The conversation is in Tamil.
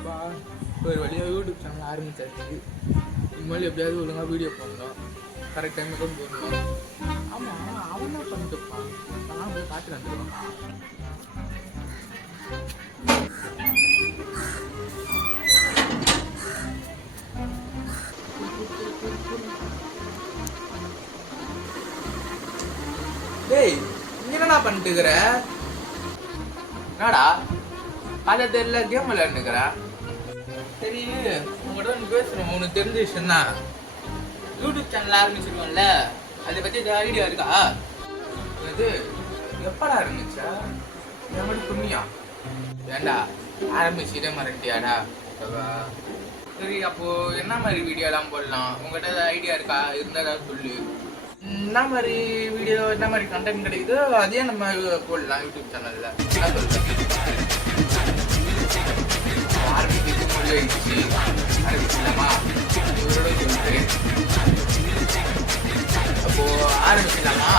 அப்பா ஒரு வழியாக யூடியூப் சேனல் ஆரம்பிச்சாச்சு. இனிமேல் எப்படியாவது ஒழுங்காக வீடியோ போடணும், கரெக்ட் டைமுக்கு போடணும். ஆமாம், அவன் தான் பண்ணிட்டுப்பான். நான் போய் பார்த்து வந்துடுவான். டேய், இங்க என்னடா பண்ணிட்டு இருக்கிற? என்னடா அதை தெரியல, கேம் விளையாண்டுக்கிறேன். சரி, உங்கள்கிட்ட ஒன்று பேசுகிறோம். உனக்கு தெரிஞ்ச விஷயம் தான். யூடியூப் சேனல் ஆரம்பிச்சிருக்கோம்ல, அதை பற்றி ஏதாவது ஐடியா இருக்கா? அது எப்படா ஆரம்பிச்சா? என் மட்டும் புண்ணியா? ஏண்டா ஆரம்பிச்சுட்டே மறட்டியாடா? சரி, அப்போது என்ன மாதிரி வீடியோலாம் போடலாம்? உங்கள்கிட்ட ஏதாவது ஐடியா இருக்கா? இருந்தால் சொல்லு. என்ன மாதிரி வீடியோ, என்ன மாதிரி கண்டென்ட் கிடைக்குதோ அதையே நம்ம போடலாம் யூடியூப் சேனலில். என்ன சொல்கிறேன்? ஆரம்பிச்சு முடிவாயிடுச்சு. ஆரம்பிச்சிடலாமா? இவரோட சொல்லிட்டு அப்போது ஆரம்பிச்சிடலாமா?